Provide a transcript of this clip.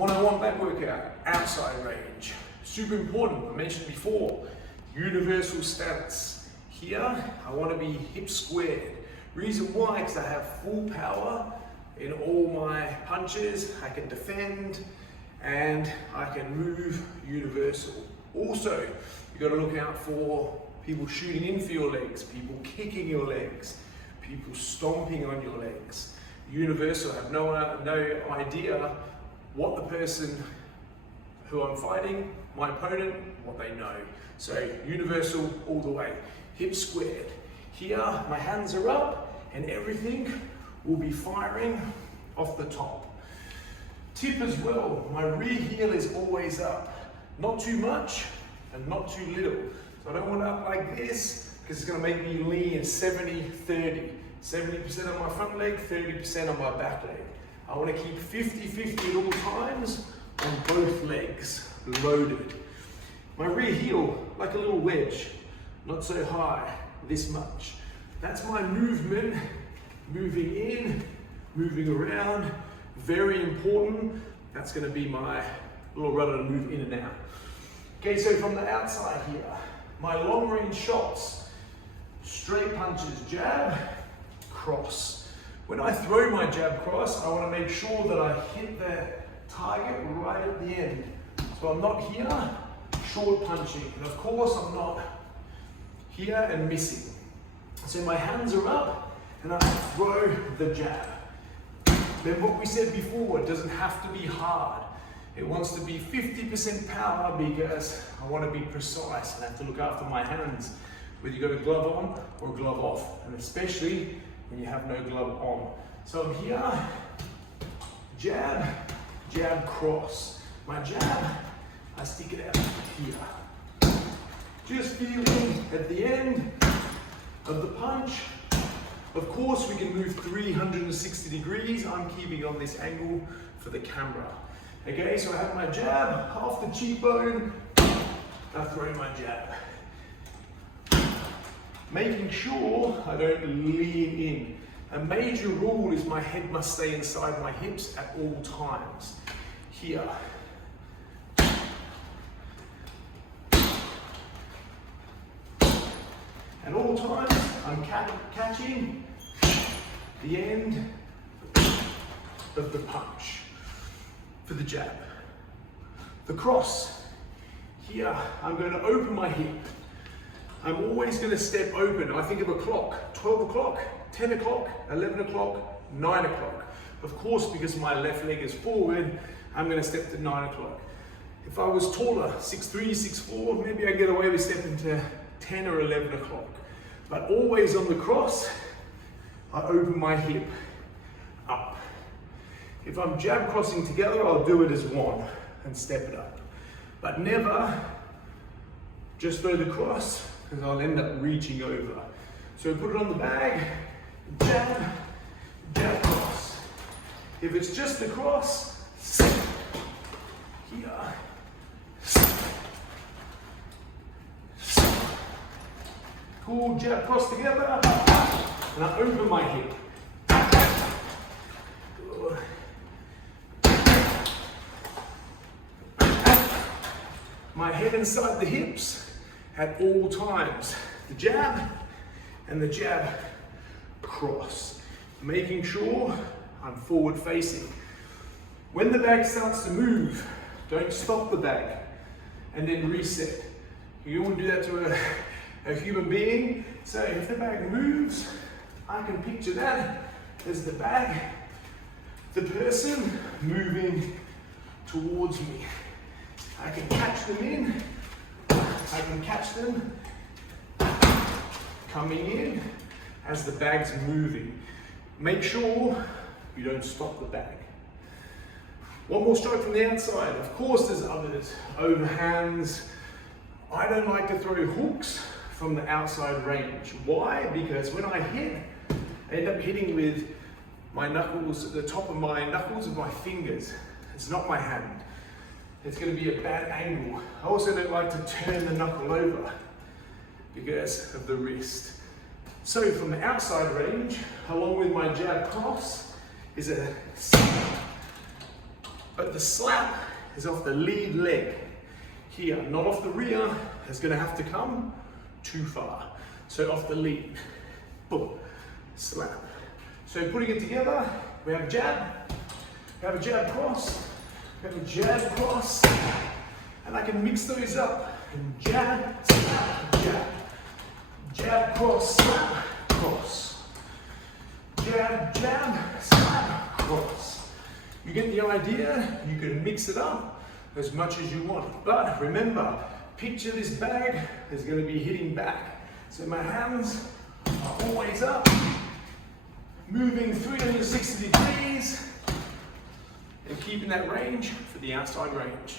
101 back workout, outside range. Super important, I mentioned before, universal stance. Here, I want to be hip squared. Reason why, because I have full power in all my punches, I can defend, and I can move universal. Also, you've got to look out for people shooting in for your legs, people kicking your legs, people stomping on your legs. Universal, I have no idea what the person who I'm fighting, my opponent, what they know. So universal all the way. Hips squared. Here, my hands are up and everything will be firing off the top. Tip as well, my rear heel is always up. Not too much and not too little. So I don't want it up like this because it's going to make me lean 70-30. 70% on my front leg, 30% on my back leg. I want to keep 50-50 at all times on both legs, loaded. My rear heel, like a little wedge, not so high, this much. That's my movement, moving in, moving around, very important. That's going to be my little rudder to move in and out. Okay, so from the outside here, my long range shots, straight punches, jab, cross. When I throw my jab cross, I want to make sure that I hit the target right at the end. So I'm not here, short punching. And of course, I'm not here and missing. So my hands are up and I throw the jab. Then what we said before, it doesn't have to be hard. It wants to be 50% power because I want to be precise and I have to look after my hands, whether you got a glove on or a glove off, and especially when you have no glove on. So I'm here, jab, jab, cross. My jab, I stick it out here. Just feeling at the end of the punch. Of course, we can move 360 degrees. I'm keeping on this angle for the camera. Okay, so I have my jab, half the cheekbone, I throw my jab. Making sure I don't lean in. A major rule is my head must stay inside my hips at all times. Here. At all times, I'm catching the end of the punch for the jab. The cross. Here, I'm going to open my hip. I'm always going to step open. I think of a clock, 12 o'clock, 10 o'clock, 11 o'clock, 9 o'clock. Of course, because my left leg is forward, I'm going to step to 9 o'clock. If I was taller, 6'3", 6'4", maybe I get away with stepping to 10 or 11 o'clock. But always on the cross, I open my hip up. If I'm jab crossing together, I'll do it as one and step it up. But never just throw the cross, because I'll end up reaching over. So put it on the bag, jab, jab, cross. If it's just the cross, here, cool, jab, cross together, and I open my hip. My head inside the hips at all times. The jab and the jab cross. Making sure I'm forward facing. When the bag starts to move, don't stop the bag and then reset. You don't want to do that to a human being. So if the bag moves, I can picture that as the bag, the person moving towards me. I can catch them in, I can catch them coming in as the bag's moving. Make sure you don't stop the bag. One more stroke from the outside. Of course there's others, overhands. I don't like to throw hooks from the outside range. Why? Because when I hit, I end up hitting with my knuckles, the top of my knuckles of my fingers. It's not my hand. It's going to be a bad angle. I also don't like to turn the knuckle over because of the wrist. So from the outside range, along with my jab cross, is a But the slap is off the lead leg. Here, not off the rear, it's gonna have to come too far. So off the lead, boom, slap. So putting it together, we have a jab cross, we have a jab cross, and I can mix those up. And jab, slap, jab. Jab, cross, slap, cross. Jab, jab, slap, cross. You get the idea? You can mix it up as much as you want. But remember, picture this bag is going to be hitting back. So my hands are always up, moving 360 degrees, and keeping that range for the outside range.